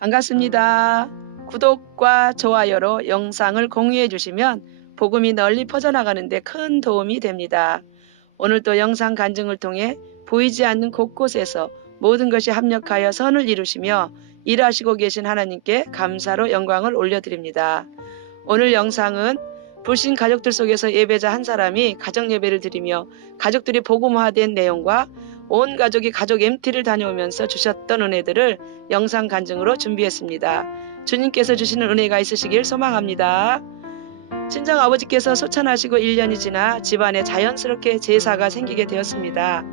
반갑습니다. 구독과 좋아요로 영상을 공유해 주시면 복음이 널리 퍼져나가는 데 큰 도움이 됩니다. 오늘도 영상 간증을 통해 보이지 않는 곳곳에서 모든 것이 합력하여 선을 이루시며 일하시고 계신 하나님께 감사로 영광을 올려드립니다. 오늘 영상은 불신 가족들 속에서 예배자 한 사람이 가정 예배를 드리며 가족들이 복음화된 내용과 온 가족이 가족 MT를 다녀오면서 주셨던 은혜들을 영상 간증으로 준비했습니다. 주님께서 주시는 은혜가 있으시길 소망합니다. 친정아버지께서 소천하시고 1년이 지나 집안에 자연스럽게 제사가 생기게 되었습니다.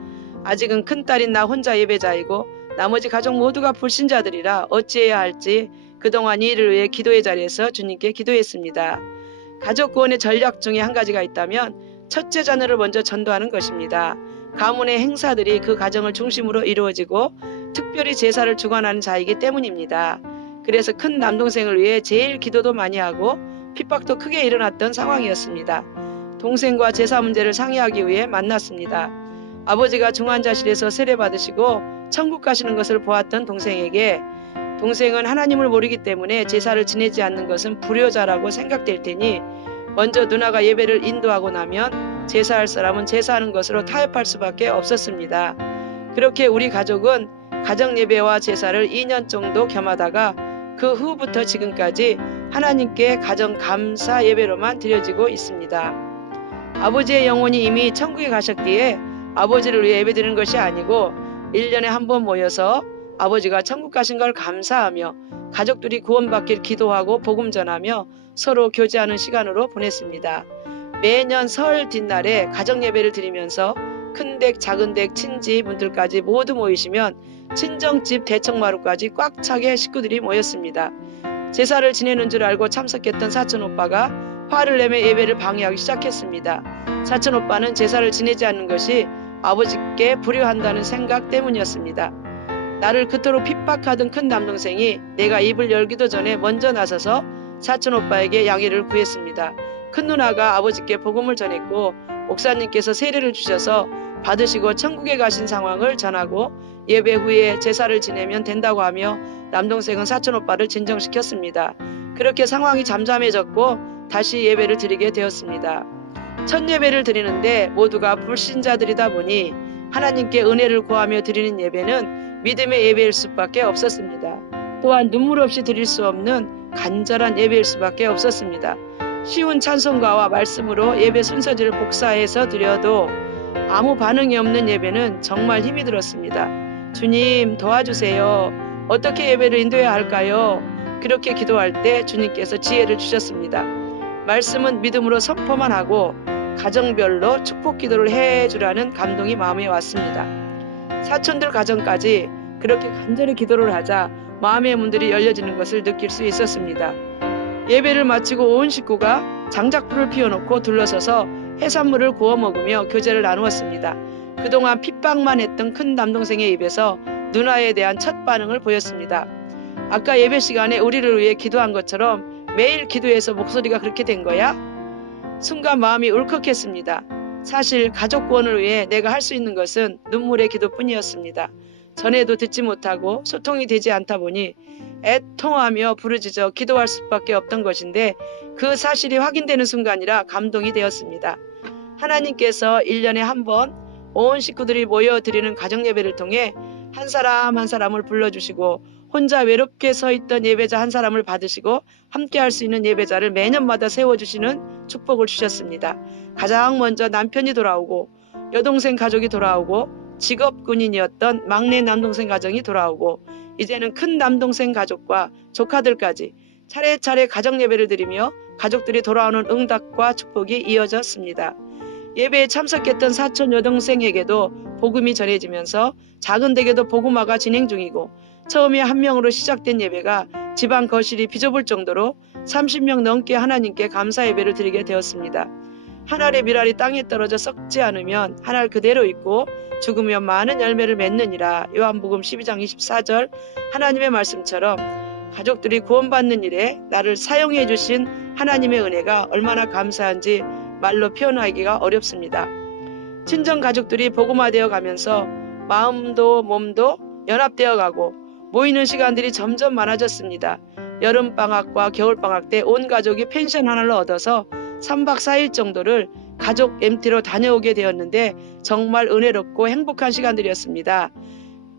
아직은 큰딸인 나 혼자 예배자이고 나머지 가족 모두가 불신자들이라 어찌해야 할지 그동안 이 일을 위해 기도의 자리에서 주님께 기도했습니다. 가족 구원의 전략 중에 한 가지가 있다면 첫째 자녀를 먼저 전도하는 것입니다. 가문의 행사들이 그 가정을 중심으로 이루어지고 특별히 제사를 주관하는 자이기 때문입니다. 그래서 큰 남동생을 위해 제일 기도도 많이 하고 핍박도 크게 일어났던 상황이었습니다. 동생과 제사 문제를 상의하기 위해 만났습니다. 아버지가 중환자실에서 세례받으시고 천국 가시는 것을 보았던 동생에게 동생은 하나님을 모르기 때문에 제사를 지내지 않는 것은 불효자라고 생각될 테니 먼저 누나가 예배를 인도하고 나면 제사할 사람은 제사하는 것으로 타협할 수밖에 없었습니다. 그렇게 우리 가족은 가정 예배와 제사를 2년 정도 겸하다가 그 후부터 지금까지 하나님께 가정 감사 예배로만 드려지고 있습니다. 아버지의 영혼이 이미 천국에 가셨기에 아버지를 위해 예배드리는 것이 아니고 1년에 한 번 모여서 아버지가 천국 가신 걸 감사하며 가족들이 구원받길 기도하고 복음 전하며 서로 교제하는 시간으로 보냈습니다. 매년 설 뒷날에 가정 예배를 드리면서 큰 댁 작은 댁 친지 분들까지 모두 모이시면 친정집 대청마루까지 꽉 차게 식구들이 모였습니다. 제사를 지내는 줄 알고 참석했던 사촌 오빠가 화를 내며 예배를 방해하기 시작했습니다. 사촌 오빠는 제사를 지내지 않는 것이 아버지께 불효한다는 생각 때문이었습니다. 나를 그토록 핍박하던 큰 남동생이 내가 입을 열기도 전에 먼저 나서서 사촌 오빠에게 양해를 구했습니다. 큰 누나가 아버지께 복음을 전했고 목사님께서 세례를 주셔서 받으시고 천국에 가신 상황을 전하고 예배 후에 제사를 지내면 된다고 하며 남동생은 사촌 오빠를 진정시켰습니다. 그렇게 상황이 잠잠해졌고 다시 예배를 드리게 되었습니다. 첫 예배를 드리는데 모두가 불신자들이다 보니 하나님께 은혜를 구하며 드리는 예배는 믿음의 예배일 수밖에 없었습니다. 또한 눈물 없이 드릴 수 없는 간절한 예배일 수밖에 없었습니다. 쉬운 찬송가와 말씀으로 예배 순서지를 복사해서 드려도 아무 반응이 없는 예배는 정말 힘이 들었습니다. 주님 도와주세요. 어떻게 예배를 인도해야 할까요? 그렇게 기도할 때 주님께서 지혜를 주셨습니다. 말씀은 믿음으로 선포만 하고 가정별로 축복 기도를 해주라는 감동이 마음에 왔습니다. 사촌들 가정까지 그렇게 간절히 기도를 하자 마음의 문들이 열려지는 것을 느낄 수 있었습니다. 예배를 마치고 온 식구가 장작불을 피워놓고 둘러서서 해산물을 구워 먹으며 교제를 나누었습니다. 그동안 핍박만 했던 큰 남동생의 입에서 누나에 대한 첫 반응을 보였습니다. 아까 예배 시간에 우리를 위해 기도한 것처럼 매일 기도해서 목소리가 그렇게 된 거야? 순간 마음이 울컥했습니다. 사실 가족 구원을 위해 내가 할 수 있는 것은 눈물의 기도뿐이었습니다. 전에도 듣지 못하고 소통이 되지 않다 보니 애통하며 부르짖어 기도할 수밖에 없던 것인데 그 사실이 확인되는 순간이라 감동이 되었습니다. 하나님께서 1년에 한 번 온 식구들이 모여 드리는 가정 예배를 통해 한 사람 한 사람을 불러주시고 혼자 외롭게 서 있던 예배자 한 사람을 받으시고 함께 할 수 있는 예배자를 매년마다 세워주시는 축복을 주셨습니다. 가장 먼저 남편이 돌아오고 여동생 가족이 돌아오고 직업 군인이었던 막내 남동생 가정이 돌아오고 이제는 큰 남동생 가족과 조카들까지 차례차례 가정 예배를 드리며 가족들이 돌아오는 응답과 축복이 이어졌습니다. 예배에 참석했던 사촌 여동생에게도 복음이 전해지면서 작은 댁에도 복음화가 진행 중이고 처음에 한 명으로 시작된 예배가 집안 거실이 비좁을 정도로 30명 넘게 하나님께 감사 예배를 드리게 되었습니다. 한 알의 밀알이 땅에 떨어져 썩지 않으면 한 알 그대로 있고 죽으면 많은 열매를 맺느니라. 요한복음 12장 24절 하나님의 말씀처럼 가족들이 구원받는 일에 나를 사용해 주신 하나님의 은혜가 얼마나 감사한지 말로 표현하기가 어렵습니다. 친정 가족들이 복음화되어 가면서 마음도 몸도 연합되어 가고 모이는 시간들이 점점 많아졌습니다. 여름방학과 겨울방학 때 온 가족이 펜션 하나를 얻어서 3박 4일 정도를 가족 MT로 다녀오게 되었는데 정말 은혜롭고 행복한 시간들이었습니다.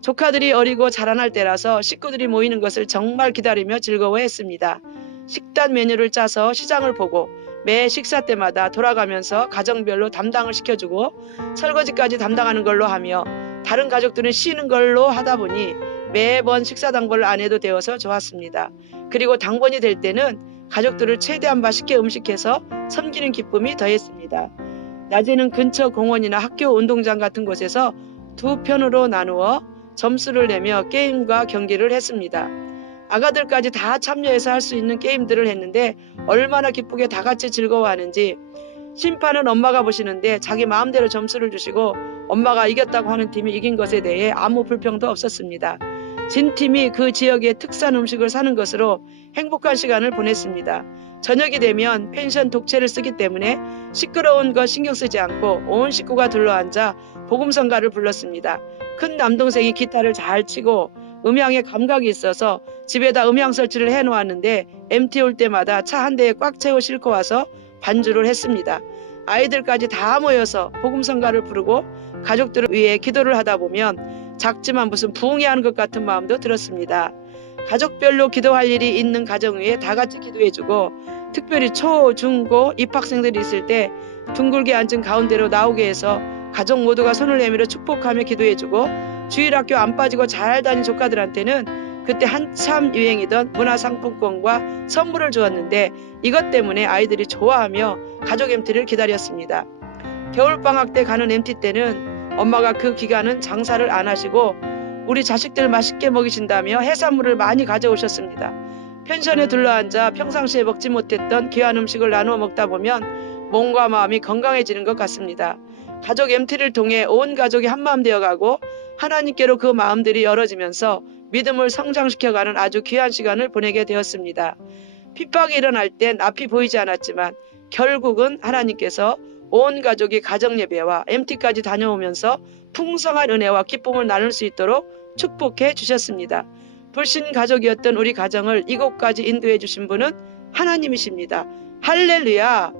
조카들이 어리고 자라날 때라서 식구들이 모이는 것을 정말 기다리며 즐거워했습니다. 식단 메뉴를 짜서 시장을 보고 매 식사 때마다 돌아가면서 가정별로 담당을 시켜주고 설거지까지 담당하는 걸로 하며 다른 가족들은 쉬는 걸로 하다 보니 매번 식사 당번을 안 해도 되어서 좋았습니다. 그리고 당번이 될 때는 가족들을 최대한 맛있게 음식해서 섬기는 기쁨이 더했습니다. 낮에는 근처 공원이나 학교 운동장 같은 곳에서 두 편으로 나누어 점수를 내며 게임과 경기를 했습니다. 아가들까지 다 참여해서 할 수 있는 게임들을 했는데 얼마나 기쁘게 다 같이 즐거워하는지. 심판은 엄마가 보시는데 자기 마음대로 점수를 주시고 엄마가 이겼다고 하는 팀이 이긴 것에 대해 아무 불평도 없었습니다. 진 팀이 그 지역의 특산 음식을 사는 것으로 행복한 시간을 보냈습니다. 저녁이 되면 펜션 독채를 쓰기 때문에 시끄러운 거 신경 쓰지 않고 온 식구가 둘러앉아 복음성가를 불렀습니다. 큰 남동생이 기타를 잘 치고 음향에 감각이 있어서 집에다 음향 설치를 해놓았는데 MT 올 때마다 차 한 대에 꽉 채워 싣고 와서 반주를 했습니다. 아이들까지 다 모여서 복음성가를 부르고 가족들을 위해 기도를 하다 보면 작지만 무슨 부흥회하는 것 같은 마음도 들었습니다. 가족별로 기도할 일이 있는 가정 위에 다 같이 기도해주고 특별히 초, 중, 고 입학생들이 있을 때 둥글게 앉은 가운데로 나오게 해서 가족 모두가 손을 내밀어 축복하며 기도해주고 주일학교 안 빠지고 잘 다닌 조카들한테는 그때 한참 유행이던 문화상품권과 선물을 주었는데 이것 때문에 아이들이 좋아하며 가족 MT를 기다렸습니다. 겨울방학 때 가는 MT 때는 엄마가 그 기간은 장사를 안 하시고 우리 자식들 맛있게 먹이신다며 해산물을 많이 가져오셨습니다. 펜션에 둘러앉아 평상시에 먹지 못했던 귀한 음식을 나누어 먹다 보면 몸과 마음이 건강해지는 것 같습니다. 가족 MT를 통해 온 가족이 한마음 되어가고 하나님께로 그 마음들이 열어지면서 믿음을 성장시켜가는 아주 귀한 시간을 보내게 되었습니다. 핍박이 일어날 땐 앞이 보이지 않았지만 결국은 하나님께서 온 가족이 가정예배와 MT까지 다녀오면서 풍성한 은혜와 기쁨을 나눌 수 있도록 축복해 주셨습니다. 불신 가족이었던 우리 가정을 이곳까지 인도해 주신 분은 하나님이십니다. 할렐루야!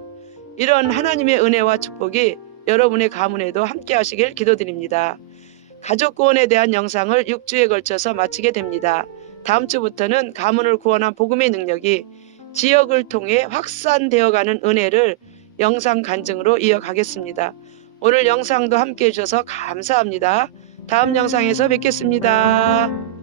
이런 하나님의 은혜와 축복이 여러분의 가문에도 함께 하시길 기도드립니다. 가족 구원에 대한 영상을 6주에 걸쳐서 마치게 됩니다. 다음 주부터는 가문을 구원한 복음의 능력이 지역을 통해 확산되어가는 은혜를 영상 간증으로 이어가겠습니다. 오늘 영상도 함께 해주셔서 감사합니다. 다음 영상에서 뵙겠습니다.